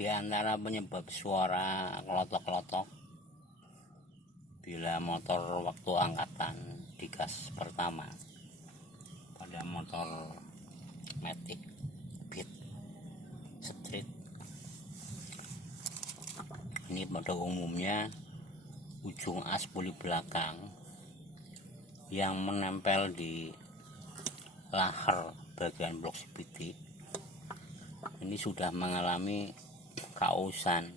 Di antara penyebab suara kelotok-kelotok bila motor waktu angkatan digas pertama pada motor Matic Beat Street, ini pada umumnya ujung aspuli belakang yang menempel di lahar bagian blok CVT ini sudah mengalami kausan,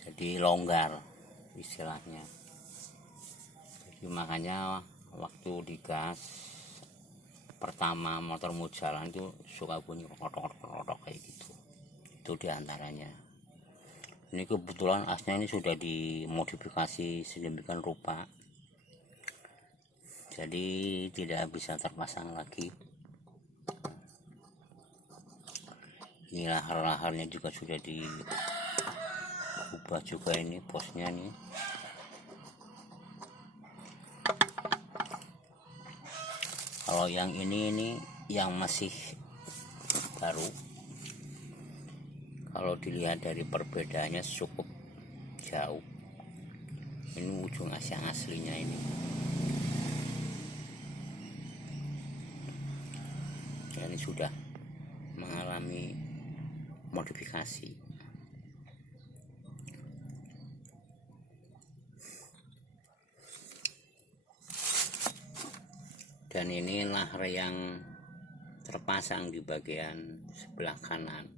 jadi longgar istilahnya. Jadi makanya waktu digas pertama motor mau jalan itu suka bunyi kotok kayak gitu. Itu diantaranya. Ini kebetulan asnya ini sudah dimodifikasi sedemikian rupa, jadi tidak bisa terpasang lagi. Ini lahar-laharnya juga sudah diubah juga, ini posnya nih. Kalau yang ini yang masih baru, kalau dilihat dari perbedaannya cukup jauh. Ini ujung as yang aslinya ini. Ini sudah mengalami modifikasi. Dan ini lahar yang terpasang di bagian sebelah kanan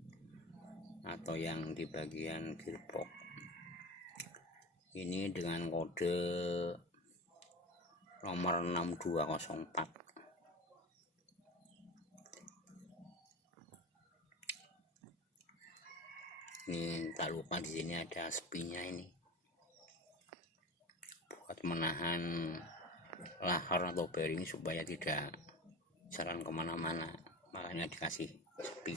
atau yang di bagian gearbox. Ini dengan kode nomor 6204. Ini tak lupa di sini ada spinya ini buat menahan lahar atau bearing supaya tidak jalan kemana-mana, makanya dikasih spi.